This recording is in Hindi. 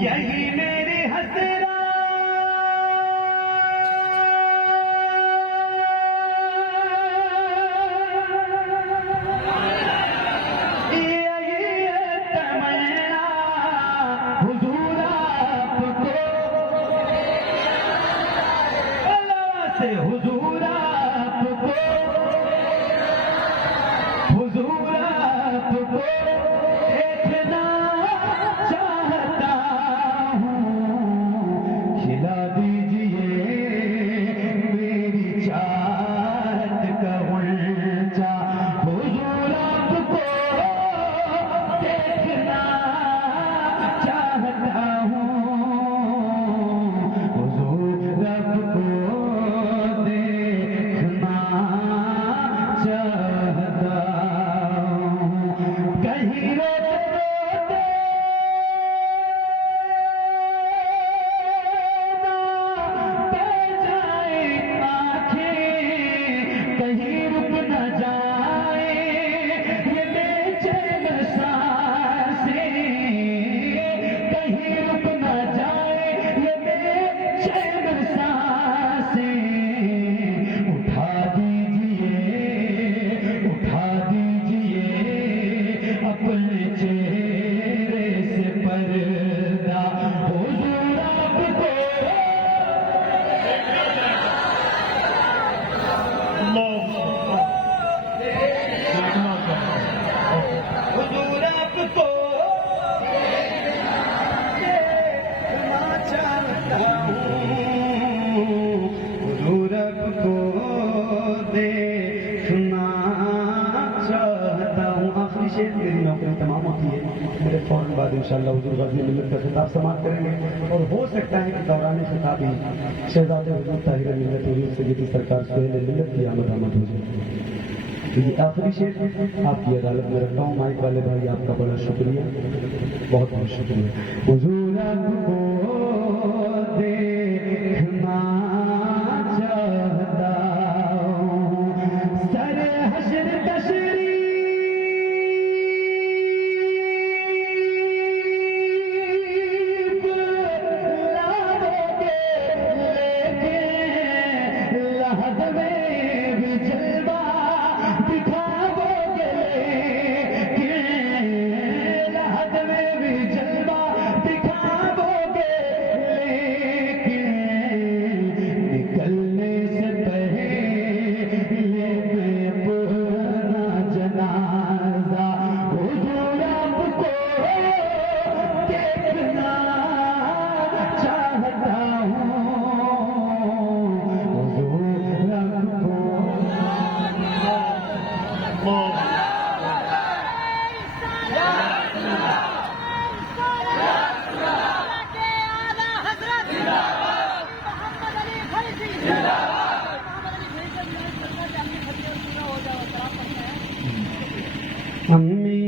यही मेरी हसरा हुजूर आपको देखना चाहता हूँ, खिला दीजिए मेरी चाहत का उल्टा। हुजूर आपको देखना चाहता हूँ, हुजूर आपको मेरी नौकरी तमाम होती है, मेरे फौरन बाद इंशाअल्लाह हुजूर गाज़ी मिल्लत का खिताब समाप्त करेंगे। और हो सकता है कि दौरान खिताब ही शहजादे हुजूर ताहिर मिल्लत हुजूर सैयदी सरकार सुहेल मिल्लत की आमद हो जाए। तो ये आखिरी शेर आपकी अदालत में रखता हूँ। माइक वाले भाई आपका बड़ा शुक्रिया, बहुत बहुत शुक्रिया। हुजूर आपको देखना चाहता हूँ, सर हश्र तशरीफ अम्मी